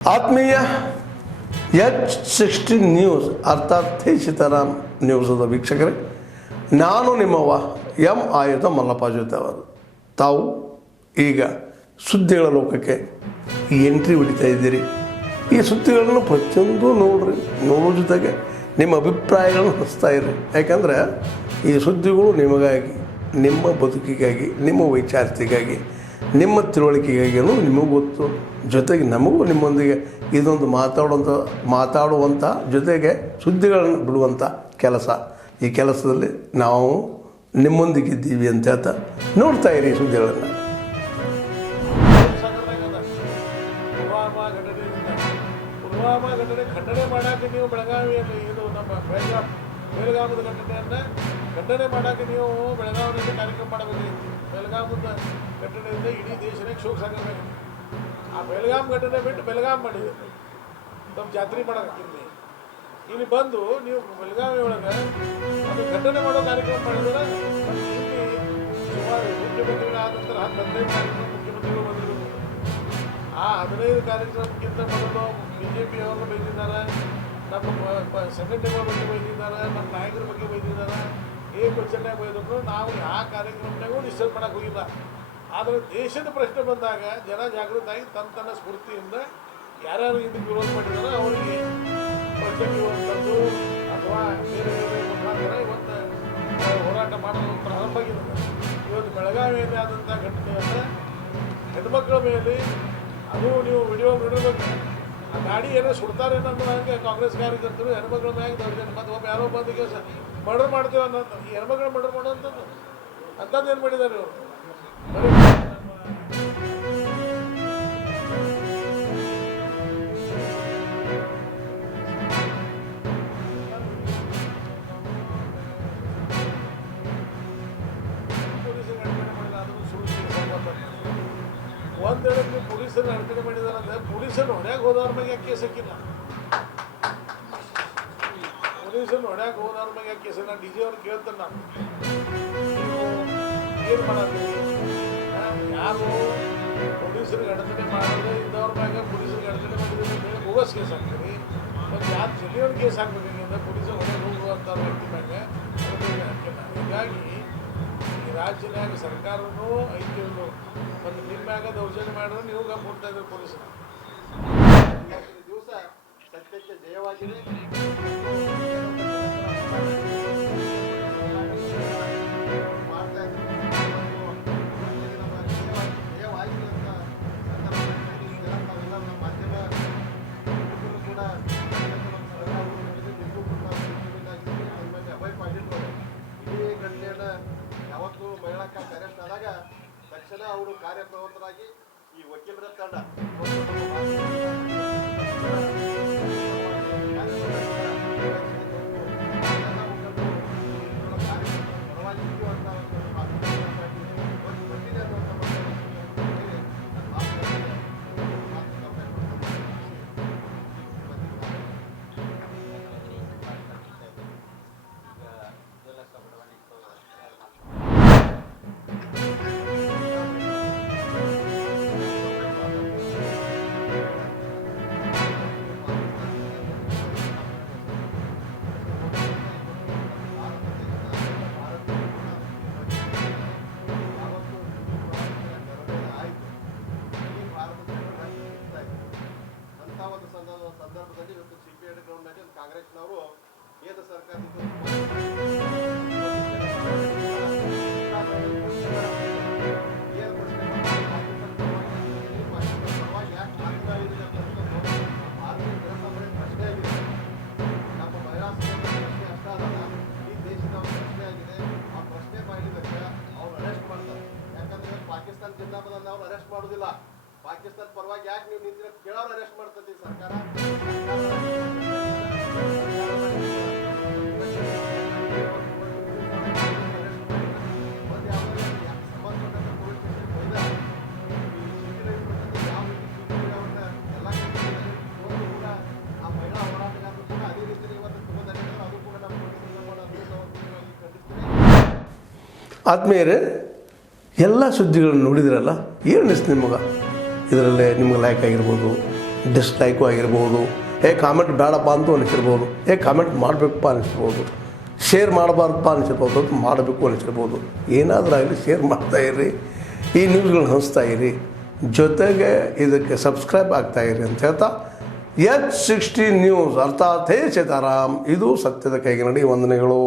ಆತ್ಮೀಯ H16 news ಅರ್ಥಾತ್ ಸೀತಾರಾಮ್ ನ್ಯೂಸದ ವೀಕ್ಷಕರೇ, ನಾನು ನಿಮ್ಮವ ಎಂ ಆಯುಧ ಮಲ್ಲಪ್ಪ ಜೊತೆ ಅವರು. ತಾವು ಈಗ ಸುದ್ದಿಗಳ ಲೋಕಕ್ಕೆ ಎಂಟ್ರಿ ಹೊಡಿತಾ ಇದ್ದೀರಿ. ಈ ಸುದ್ದಿಗಳನ್ನು ಪ್ರತಿಯೊಂದು ನೋಡೋ ಜೊತೆಗೆ ನಿಮ್ಮ ಅಭಿಪ್ರಾಯಗಳನ್ನು ಹಂಚ್ತಾ ಇರಿ. ಯಾಕಂದರೆ ಈ ಸುದ್ದಿಗಳು ನಿಮಗಾಗಿ, ನಿಮ್ಮ ಬದುಕಿಗಾಗಿ, ನಿಮ್ಮ ವೈಚಾರಿಕೆಗಾಗಿ, ನಿಮ್ಮ ತಿಳುವಳಿಕೆಗಾಗಿ ಅನ್ನೋದು ನಿಮಗೂ ಗೊತ್ತು. ಜೊತೆಗೆ ನಮಗೂ ನಿಮ್ಮೊಂದಿಗೆ ಇದೊಂದು ಮಾತಾಡುವಂಥ ಜೊತೆಗೆ ಸುದ್ದಿಗಳನ್ನು ಬಿಡುವಂಥ ಕೆಲಸ. ಈ ಕೆಲಸದಲ್ಲಿ ನಾವು ನಿಮ್ಮೊಂದಿಗಿದ್ದೀವಿ ಅಂತ ಹೇಳ್ತಾ ನೋಡ್ತಾ ಇರಿ ಸುದ್ದಿಗಳನ್ನು. ಪುಲ್ವಾಮಾ ಘಟನೆ ಖಂಡನೆ ಮಾಡೋಕ್ಕೆ ನೀವು ಬೆಳಗಾವಿಯಲ್ಲಿ ಇದು ನಮ್ಮ ಬೆಳಗಾಮದ ಘಟನೆಯನ್ನು ಖಂಡನೆ ಮಾಡೋಕ್ಕೆ ನೀವು ಬೆಳಗಾವಿಯಲ್ಲಿ ಕಾರ್ಯಕ್ರಮ ಮಾಡಬೇಕಾಗಿತ್ತು. ಬೆಳಗಾಮದ ಘಟನೆಯಿಂದ ಇಡೀ ದೇಶನೇ ಶೋಕ ಸಾಗಬೇಕಾಗಿತ್ತು. ಆ ಬೆಳಗಾಂ ಘಟನೆ ಬಿಟ್ಟು ಬೆಳಗಾಂ ಮಾಡಿದ್ರು, ನಮ್ಮ ಜಾತ್ರೆ ಮಾಡೋಕ್ಕೆ. ಇಲ್ಲಿ ಬಂದು ನೀವು ಬೆಳಗಾವಿ ಒಳಗೆ ಅದು ಖಂಡನೆ ಮಾಡೋ ಕಾರ್ಯಕ್ರಮ ಮಾಡಿದ್ರೆ ಇಲ್ಲಿ ಸುಮಾರು ಮುಖ್ಯಮಂತ್ರಿಗಳಾದ ನಂತರ 15 ಕಾರ್ಯಕ್ರಮ ಮುಖ್ಯಮಂತ್ರಿಗಳು ಬಂದಿರು. ಆ 15 ಕಾರ್ಯಕ್ರಮಕ್ಕಿಂತ ಮೊದಲು BJP ಅವರು ಬೈದಿದ್ದಾರೆ, ನಮ್ಮ ಸಂಘಟನೆಗಳ ಬಗ್ಗೆ ಬೈದಿದ್ದಾರೆ, ನಮ್ಮ ನಾಯಕರ ಬಗ್ಗೆ ಬೈದಿದ್ದಾರೆ. ಕ್ವಶನ್ಯಾಗ ಬೈದ್ರು. ನಾವು ಆ ಕಾರ್ಯಕ್ರಮನಾಗೂ ಡಿಸ್ಟರ್ಬ್ ಮಾಡೋಕೆ ಹೋಗಿಲ್ಲ. ಆದರೆ ದೇಶದ ಪ್ರಶ್ನೆ ಬಂದಾಗ ಜನ ಜಾಗೃತಾಗಿ ತನ್ನ ಸ್ಫೂರ್ತಿಯಿಂದ ಯಾರ್ಯಾರು ಇದಕ್ಕೆ ವಿರೋಧ ಮಾಡಿದಾರೋ ಅವರಿಗೆ ಪ್ರಶ್ನೆ ತಂದು ಅಥವಾ ಬೇರೆ ಬೇರೆ ಮುಖಾಂತರ ಇವತ್ತು ಹೋರಾಟ ಮಾಡಲು ಪ್ರಾರಂಭ ಆಗಿದೆ. ಇವತ್ತು ಬೆಳಗಾವಿಯಲ್ಲಿ ಆದಂಥ ಘಟನೆಯನ್ನು ಹೆಣ್ಮಕ್ಳ ಮೇಲೆ ಅದು ನೀವು ವಿಡಿಯೋ ಬಿಡಬೇಕು. ಆ ಗಾಡಿ ಏನೋ ಸುಡ್ತಾರೆ ಅನ್ನೋದು ನನಗೆ ಕಾಂಗ್ರೆಸ್ ಕಾರ್ಯಕರ್ತರು ಹೆಣ್ಮಕ್ಳ ಮ್ಯಾಗ ದೌರ್ಜನ್ಯ ಮತ್ತು ಒಬ್ಬ ಯಾರೋ ಬಂದಿಗೆ ಮರ್ಡರ್ ಮಾಡ್ತೀವಿ ಅನ್ನೋದು, ಈ ಹೆಣ್ಮಕ್ಳು ಮರ್ಡರ್ ಮಾಡೋಂಥದ್ದು ಅಂಥದ್ದೇನು ಮಾಡಿದ್ದಾರೆ ಇವರು. ಒಂದು ಹೇಳಕ್ಕೆ ನೀವು ಪೊಲೀಸರನ್ನ ಅಡಚಣೆ ಮಾಡಿದಾರೆ ಅಂದರೆ ಪೊಲೀಸರನ್ನ ಹೊಡ್ಯಾಕೆ ಹೋದವ್ರ ಮೇಲೆ ಯಾಕೆ ಕೇಸ್ ಹಾಕಿಲ್ಲ? ಪೊಲೀಸರನ್ನ ಹೊಡ್ಯಾಕೆ ಹೋದವ್ರ ಮೇಲೆ ಯಾಕೆ ಕೇಸ್? ನಾನು DJ ಅವ್ರು ಕೇಳ್ತೇನೆ, ನಾನು ನೀವು ಏನು ಮಾಡತ್ತೀರಿ? ಯಾರು ಪೊಲೀಸರಿಗೆ ಅಡಚಣೆ ಮಾಡೋದು ಇದ್ದವ್ರ ಮ್ಯಾಗ ಪೊಲೀಸರಿಗೆ ಅಡಚಣೆ ಮಾಡಿದ್ರೆ ಮೇಲೆ ಬೋಗಸ್ ಕೇಸ್ ಹಾಕ್ತೀರಿ. ಮತ್ತು ಯಾರು ಜೆನ್ಯೂನ್ ಕೇಸ್ ಹಾಕ್ಬೇಕಂದ್ರೆ ಪೊಲೀಸರು ಹೊರಗೆ ಹೋಗುವಂಥ ವ್ಯಕ್ತಿ ಮ್ಯಾಗ ಹಾಕಿಲ್ಲ. ಹೀಗಾಗಿ ಈ ರಾಜ್ಯದಾಗ ಸರ್ಕಾರನೂ ಐತಿ ಮತ್ತು ನಿಮ್ಮ ಮ್ಯಾಗ ದೌರ್ಜನ್ಯ ಮಾಡಿದ್ರೆ ನೀವು ಗಮ್ ಕೊಡ್ತಾ ಇದ್ದೀರಿ ಪೊಲೀಸರು. ದಿವಸ ಸತ್ಯಕ್ಕೆ ಜಯವಾಗಿದೆ. ಯಾವತ್ತು ಮಹಿಳಾ ಕ್ಯಾಂಪ್ ಅರೆಸ್ಟ್ ಆದಾಗ ತಕ್ಷಣ ಅವರು ಕಾರ್ಯಪ್ರವೃತ್ತರಾಗಿ ಈ ವಕೀಲರ ತಂಡ ಸಂದರ್ಭದಲ್ಲಿ ಇವತ್ತು CPI ಗ್ರೌಂಡ್ನಲ್ಲಿ ಕಾಂಗ್ರೆಸ್ನವರು ಕೇಂದ್ರ ಸರ್ಕಾರದಿಂದ ಪ್ರಶ್ನೆ ಆಗಿದೆ. ನಮ್ಮ ಮಹಿಳಾ ಪ್ರಶ್ನೆ ಅಷ್ಟೇ ಅಲ್ಲ, ಈ ದೇಶದ ಒಂದು ಪ್ರಶ್ನೆ ಆಗಿದೆ. ಆ ಪ್ರಶ್ನೆ ಮಾಡಿದಾಗ ಅವ್ರು ಅರೆಸ್ಟ್ ಮಾಡ್ತಾರೆ. ಯಾಕಂದ್ರೆ ಪಾಕಿಸ್ತಾನ ಜಿಂದಾಬಾದ್ ಅವ್ರು ಅರೆಸ್ಟ್ ಮಾಡೋದಿಲ್ಲ. ಪಾಕಿಸ್ತಾನ ಪರವಾಗಿ ಯಾಕೆ ನೀವು ನಿಂತಿರ ಕೇಳೋರು ಅರೆಸ್ಟ್ ಮಾಡ್ತದೆ ಸರ್ಕಾರ. ಆ ಮಹಿಳಾ ಹೋರಾಟಗಾರರು ಕೂಡ ಅದೇ ರೀತಿ ಇವತ್ತು ತಗೊಂಡಿದ್ದಾರೆ. ಅದು ಕೂಡ ನಮ್ಮ ಆತ್ಮೀಯರೇ, ಎಲ್ಲ ಸುದ್ದಿಗಳನ್ನು ನೋಡಿದ್ರಲ್ಲ, ಏನು ಅನಿಸ್ತು ನಿಮಗೆ? ಇದರಲ್ಲೇ ನಿಮ್ಗೆ ಲೈಕ್ ಆಗಿರ್ಬೋದು, ಡಿಸ್ಲೈಕು ಆಗಿರ್ಬೋದು, ಕಾಮೆಂಟ್ ಬೇಡಪ್ಪ ಅಂತೂ ಅನಿಸಿರ್ಬೋದು, ಕಾಮೆಂಟ್ ಮಾಡಬೇಕಪ್ಪ ಅನಿಸ್ಬೋದು, ಶೇರ್ ಮಾಡಬಾರ್ದಪ್ಪ ಅನಿಸಿರ್ಬೋದು, ಅದು ಮಾಡಬೇಕು ಅನಿಸಿರ್ಬೋದು. ಏನಾದರೂ ಆಗಲಿ ಶೇರ್ ಮಾಡ್ತಾಯಿರಿ, ಈ ನ್ಯೂಸ್ಗಳನ್ನ ಹಂಚ್ತಾ ಇರಿ, ಜೊತೆಗೆ ಇದಕ್ಕೆ ಸಬ್ಸ್ಕ್ರೈಬ್ ಆಗ್ತಾಯಿರಿ ಅಂತ ಹೇಳ್ತಾ H16 ನ್ಯೂಸ್ ಅರ್ಥಾತ್ ಹೇ ಸೀತಾರಾಮ್, ಇದು ಸತ್ಯದ ಕೈಗೆ ನಡಿ. ವಂದನೆಗಳು.